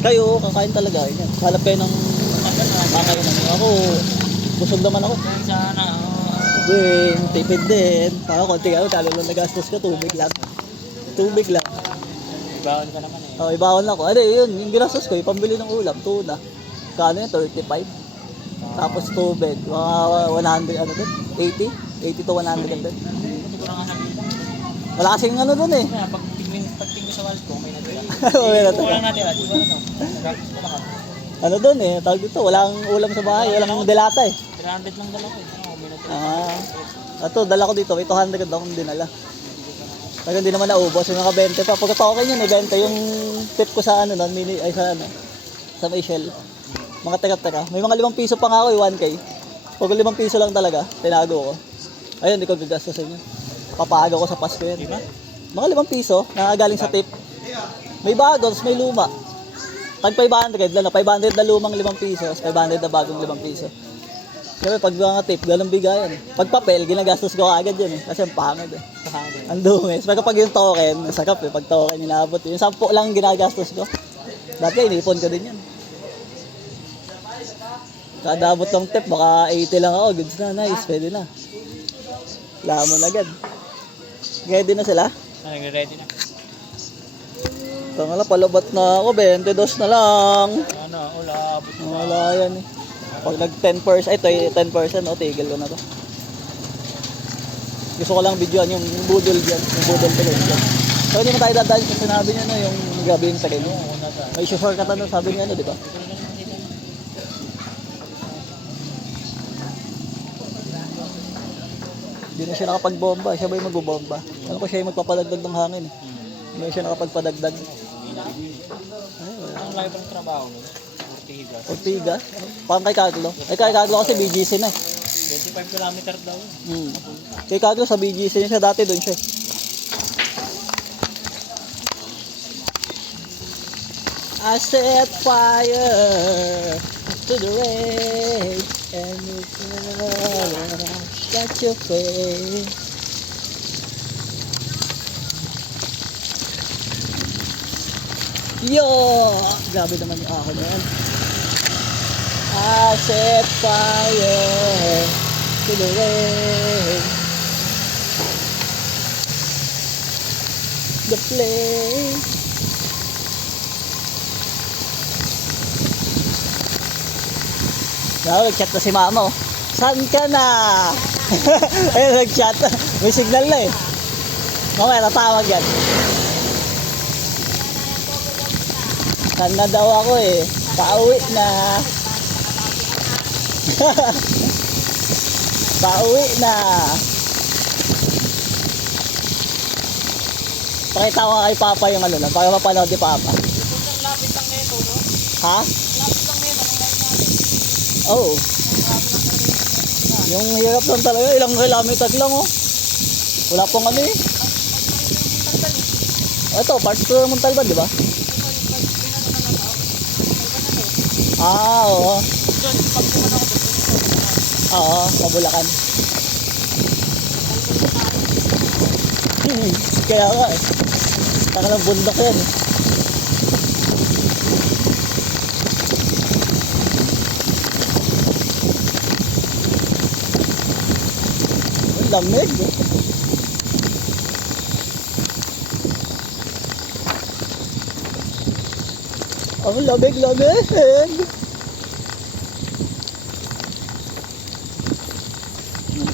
Kayo, kakain talaga yun. Hanap kayo ng kakain namin. Ako, busog naman ako. Sana, Din, tipid din. Para konti ako, talo lang nagastos ko, tubig lang. Tubig lang. bawal ka naman eh. Oh, ibawon ako. Ano yun, yung ginastos ko, yung pambili ng ulam, tuna. Kano yun, 35. Tapos tubig, mga 100, ano doon? 80? 80 to 100 din. Hindi ko na nga sabihin. Wala kasing ano doon eh. Kaya pagtingin sa wallet ko, may natira. May natira. Wala natira, di ba ano? Nagagos ko lang ako. Ano doon eh, tawag dito, walang ulam sa bahay, walang delata eh. 300 lang dala ko eh. Ano, may natira. Ito, dala ko dito, may 200 akong dinala. Pero hindi naman naubos, yung naka 20 pa. Pagka token yun, 20 yung tip ko sa ano nun, mini, ay sa ano, sa Michelle. Mga teka-teka. May mga 5 piso pa nga ako, 1K. Pag 5 piso lang talaga, tinago ko. Ayun, hindi ko gagastos sa inyo. Papaagaw ko sa Pasko yan. Diba? Mga 5 piso, nakagaling sa tip. May bago, tapos may luma. Tag 500 lang na, 500 na lumang 5 piso, 500 na bagong 5 piso. Siyempre, pag mga tip, ganun bigayan. Pag papel, ginagastos ko agad yun eh. Kasi ang pangit eh. Ang dumi. Pero kapag yung token, masakap eh. Pag token, inaabot. Yung 10 lang ginagastos ko. Dati, inipon ko din yan. Kada abot ng tip, baka 80 lang ako. Goods na, nice. Pwede na. Lamon agad. Ready na sila? Nagre-ready na. Tangala, palabat na ako. 22 na lang. Ano, wala, abot na. Wala yan eh. Pag nag 10%, ay ito 10%, no, tigil ko na to. Gusto ko lang videoan yung budol dyan. Yung budol talaga dyan. So hindi mo tayo dadaan sa sinabi niya na yung gabi yung tagay niya. May short ka tanong, sabi niya ano, di ba? Hindi na siya nakapagbomba. Siya ba yung magbobomba? Alam ko siya yung magpapadagdag ng hangin eh. Hindi siya nakapagpadagdag. Ang layo ng trabaho mo? Ortigas. Ortigas? Parang kay Carlo. Ay kay Carlo kasi BGC na eh. 25 kilometer daw yun. Kay Carlo sa BGC niya siya dati, doon siya. I set fire to the rain and it's got your face. Yo! Grabe naman yung ako na yan. I set fire to the rain. The flame. Nag-chat na si mama oh. Saan ka na? Ayun, nag-chat. May signal na eh. Mamaya, natawag yan. Saan na daw ako eh. Pauwi na. Pauwi na. Pakita ko nga kay Papa yung ano lang. Para mapanood ni Papa. Lapit lang nito, no? Ha? Lapit lang nito, ang light natin. Oo. Yung hirap lang talaga. Ilang kilometers lang oh. Wala pong ano eh. Ito, part 2 ng Montalban, di ba? Ah, oo. Oo, Mabulacan. Kaya nga eh. Taka ng bundok yan eh. Ang lamig eh. Ang lamig-lamig.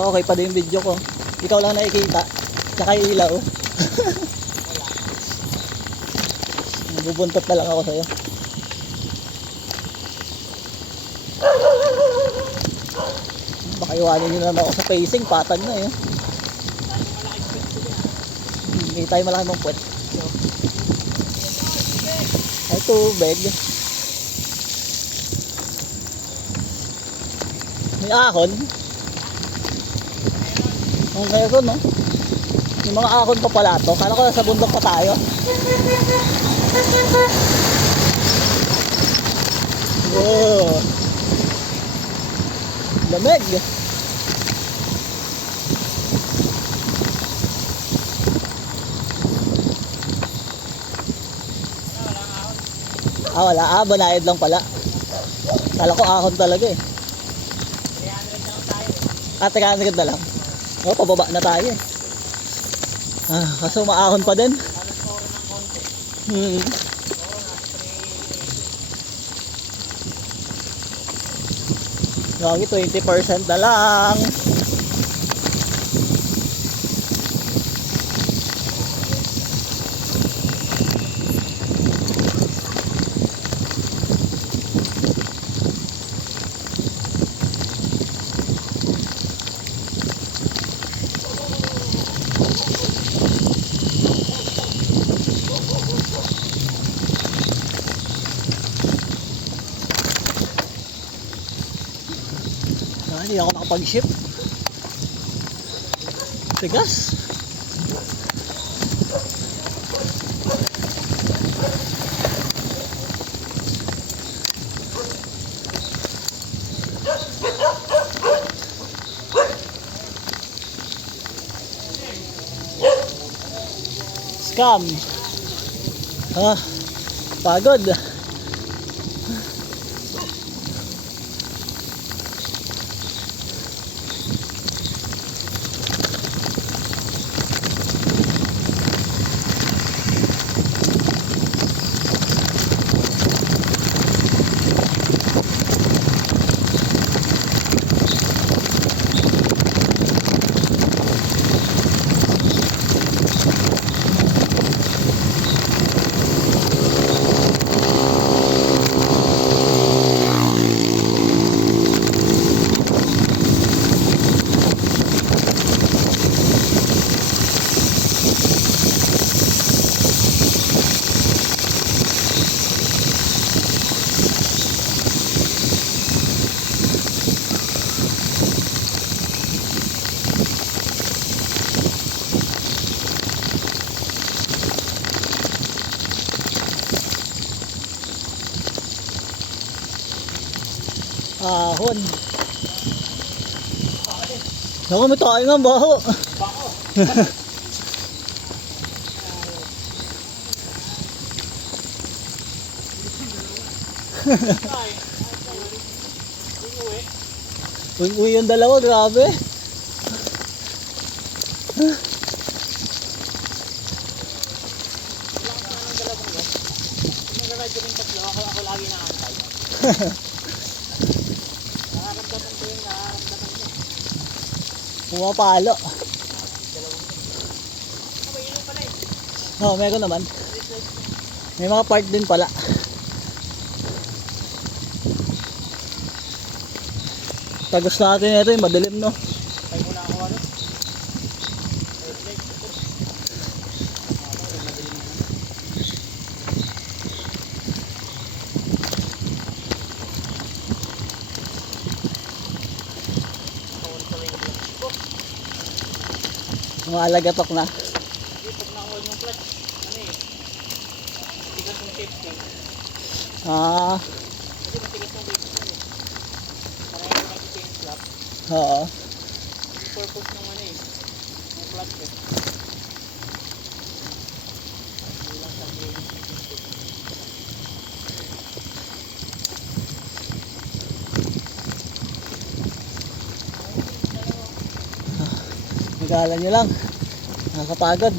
Okay pa din yung video ko. Ikaw lang nakikita. Tsaka ilaw. Nabubuntot na lang ako sa'yo. Baka iwanin nyo naman ako sa pacing. Patag na eh. Hindi tayo malaki mong puwet. Ay, tubig. May ahon. Ang meron, no? Yung mga ahon pa pala to. Kala ko nasa bundok pa tayo. Wow. Lamig. Ah, wala. Ah, banayad lang pala. Kala ko ahon talaga eh. 300 na lang tayo. Ah, 300 na lang. Oh, pababa na tayo eh. Ah, kaso maahon pa din. Halos oro ng konti. Hmm. Oro na, 380. Gagi, 20% na lang. Ah, hindi ako nakapag-ship. Tigas. Scam. Ah, pagod. Ahon. Naku, may tayo nga, baho. Bako. Ay, uwi. Uy, yung dalawa, grabe. Lakas na ng dalawang yan. Kung nag-ride ko ng tatlo, ako lagi nakakantay. Nakaramdaman ko yung nakaramdaman niya. Pumapalo. May yun pala eh. Oh, meron naman. May mga part din pala. Tagos natin ito yung madilim, no? Tayo muna ako ano. Headlight. Mga alagatok na. Hindi, pag na-on yung clutch, ano eh, matigas yung safety. Ah, Kasi matigas yung safety eh. Kaya yung mag-change flap, oo. yung purpose ng ano eh, yung clutch eh. Hindi lang sa may safety. Nagala nyo lang. Nakakapagod.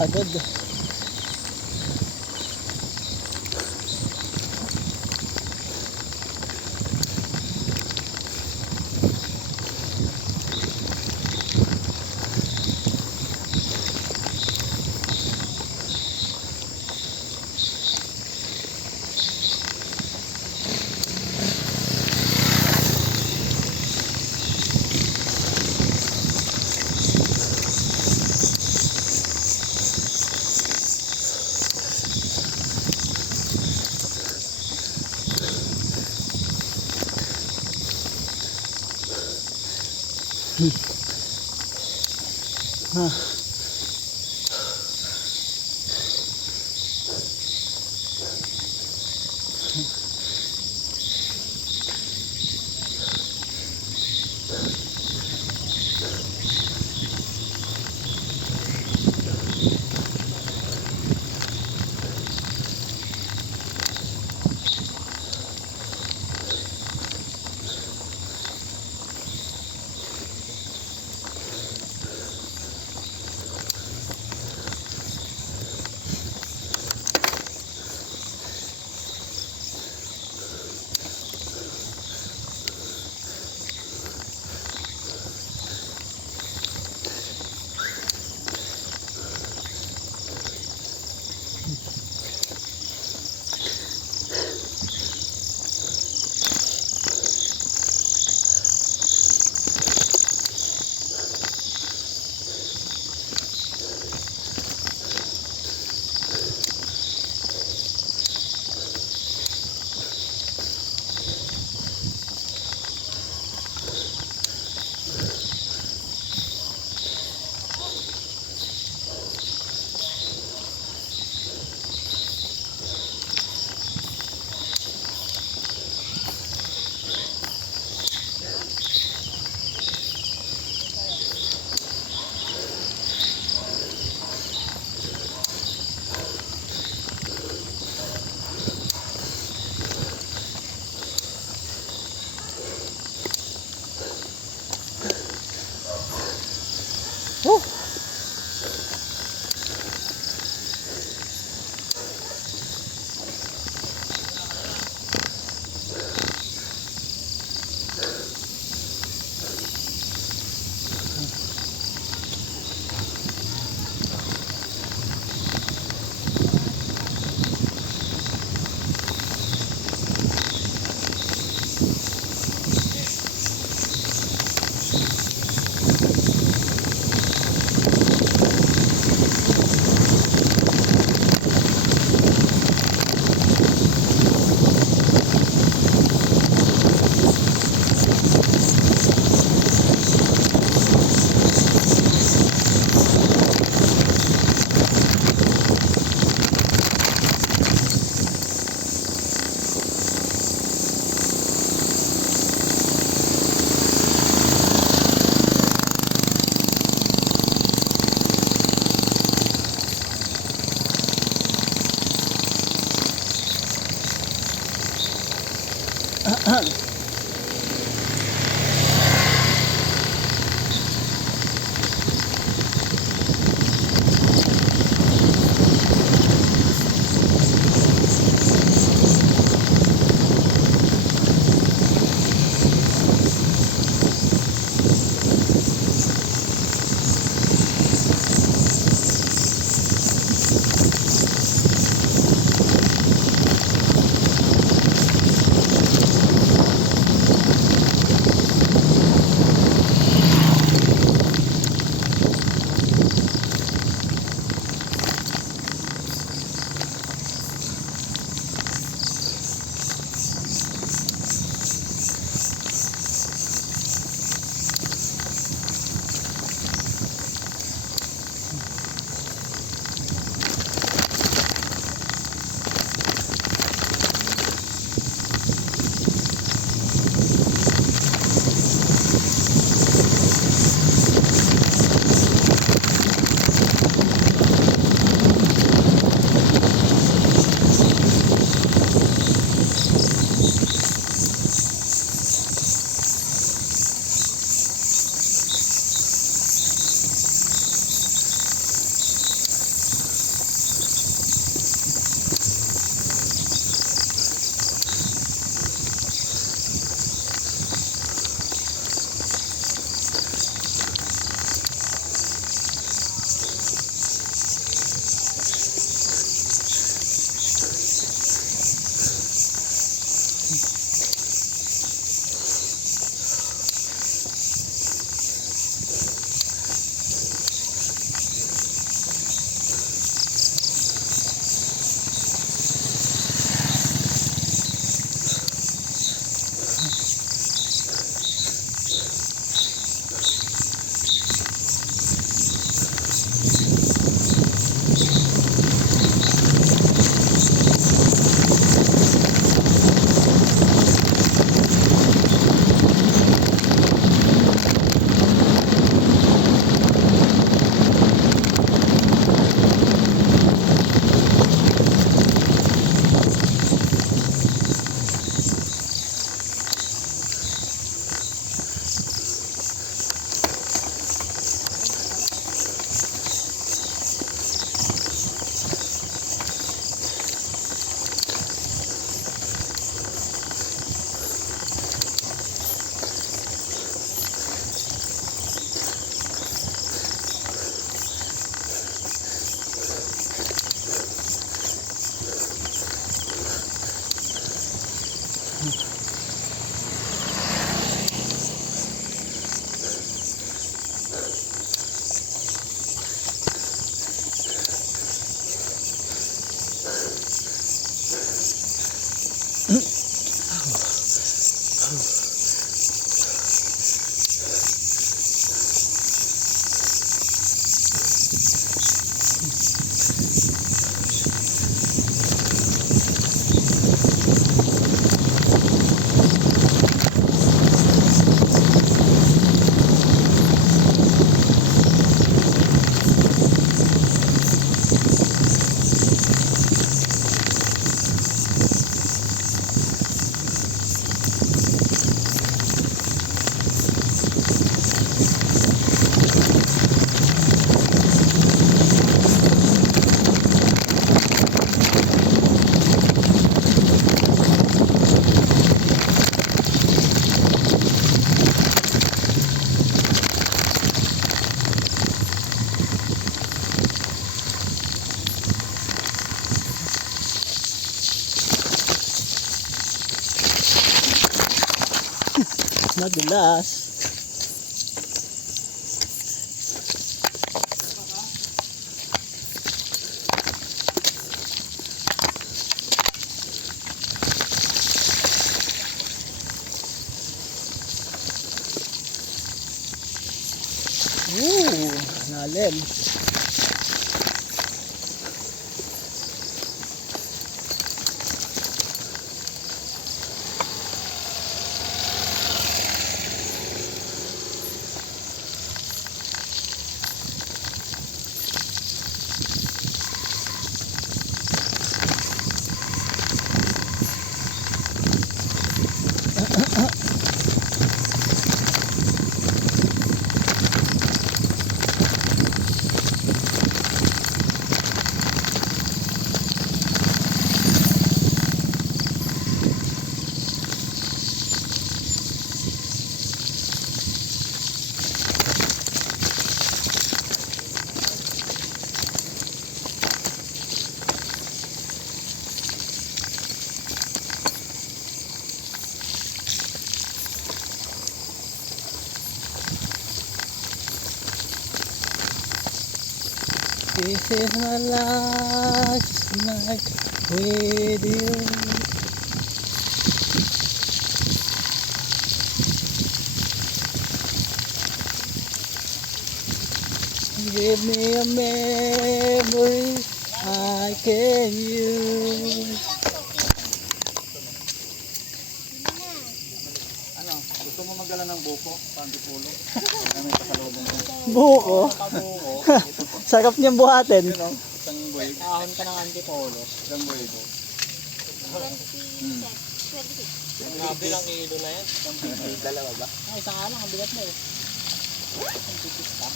pagod. Woo! Madulas. Lalim. This is my last night with you. Give me a memory I can use. Ano, gusto mo magdala ng buko? Pandipulo? Ano may pasalubong mo? Buko. Pabuko. Sarap niyang buhatin. Yun o, isang buhay. Ahon ka ng antipolo. Isang buhay ko. Grabe lang kilo na yan. Dalawa ba? Ah, isang ano, ang bigat mo eh. Ang pipis ka.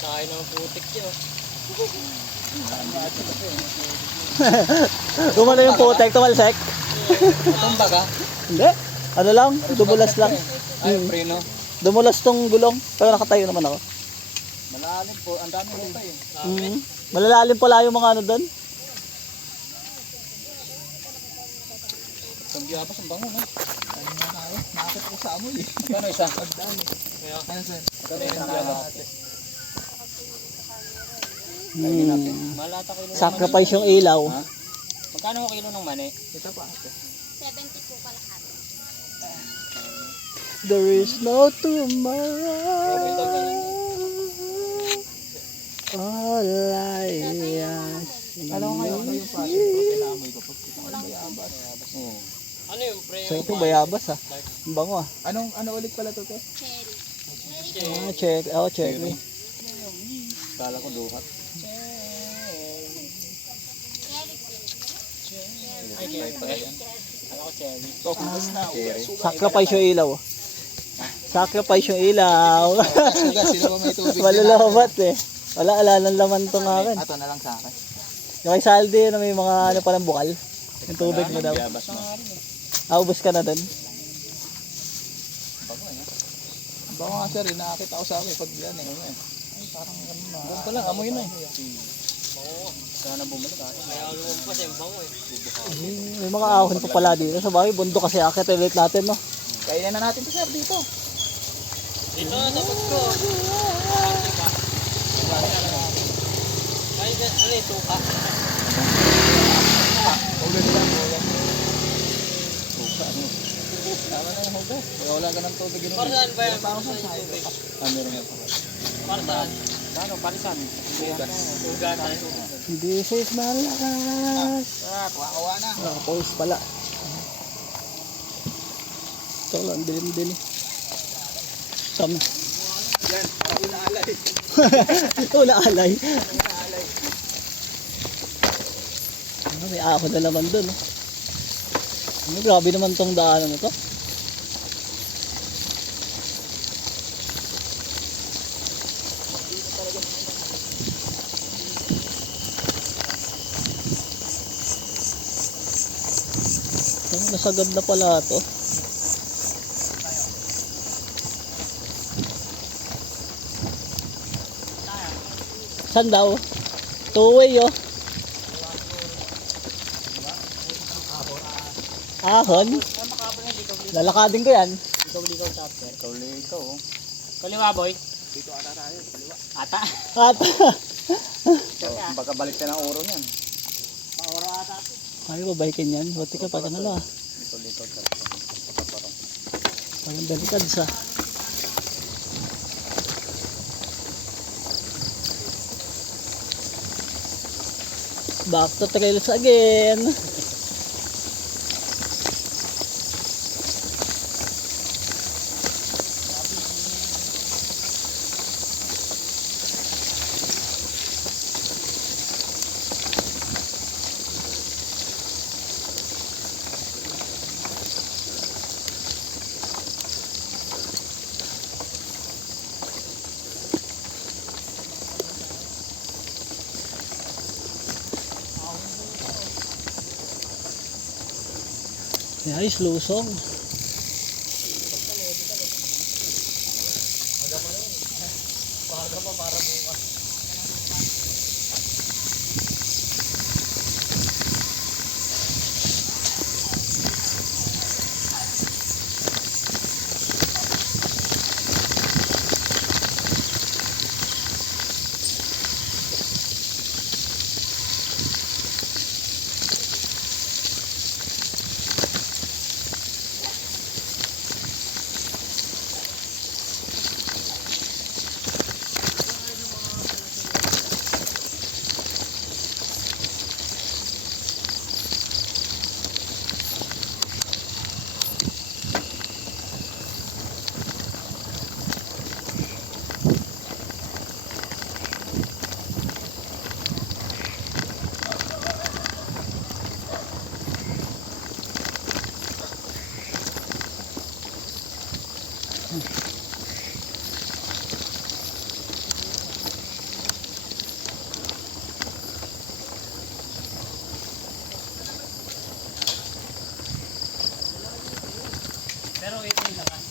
Kain ng putik yun. Gumano yung putek, tumalsek? Tumba ka? Hindi. Ano lang, dumulas lang. Ay, preno. Dumulas tong gulong, pero nakatayo naman ako. Malalim po, ang dami mo pa eh. Malalalim Malalalim pala yung mga ano doon. Isang Yabas ang bango na. Ano nga tayo? Nakakit ako sa amoy eh. Magkano isa? Pagdaan eh. Kaya, Ano sir? magkano isa ang yabas? Malata kilo ng Sacrifice yung ilaw. Ha? Magkano ho kilo ng mani? Ito pa ate. 70 po kalahati. There is no tomorrow. All I ask. Ano ngayon? Ano yung passion ko? Pinaamoy ko. Pag kita ko bayabas. Oo. Ano yung pre? So ito bayabas ah. Ang bango ah. Ano ulit pala to te? Cherry. Cherry. Kala ko duhat. Cherry po. Ay, cherry pa yan. Kala ko cherry. Focus na. Sacrifice yung ilaw. Sacrifice yung ilaw. Suga, sino ba may tubig? Malalabat eh. Wala ng laman tong akin. Ato na lang sa akin. Yung kay Saldi na may mga ano parang bukal. Yung tubig mo daw. Yabas mo. Ubus ka na dun. Baka nga sir, nakakita ko sa akin pag yan eh. Ay, parang ganun na. Doon pala, amoy na eh. Oo. Sana bumalik ah. May alawang pa siyang bango eh. May mga ahon pa pala dito. Sa bagay, bundok kasi akit ulit natin no. Kailan na natin to sir dito. Dito, tapos ko. Ay, ano yung tuka? Ulan lang, ulan. Tama na yung hugas. Wala ka ng tubig. Para saan ba yan? Para saan tayo? Meron nga pala. Para saan? Paano? Palisan? Hugas. Hugatan. This is my last. Kawawa na. Pause pala. Ito lang, dilim-dilim. Tama. Yan, parang inaalay. Ito na alay. May ahon na naman dun. Grabe naman tong daanan na to. Nasagad na pala to. Saan daw? Two-way oh. Ahon? Lalakadin ko yan. Likaw-likaw chapter. Likaw-likaw oh. Kaliwa boy. Dito ata tayo, kaliwa. Ata. At, Baka balik ka ng oro niyan. ay, babaikin yan. Buti ka parang ano ah. Likaw-likaw chapter. Parang delikad sa. Back to trails again. Ayos, lusong. Pero ito yung lakas.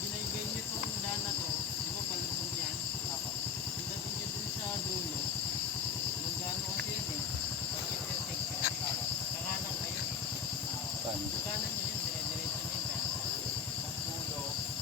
Binigyan niyo itong daan na to. Di ba palusong yan? Ako. Pagdating niyo dun sa dulo, yung gano'n kasi yan eh. Pag-intersect ka. Kakanan magkano?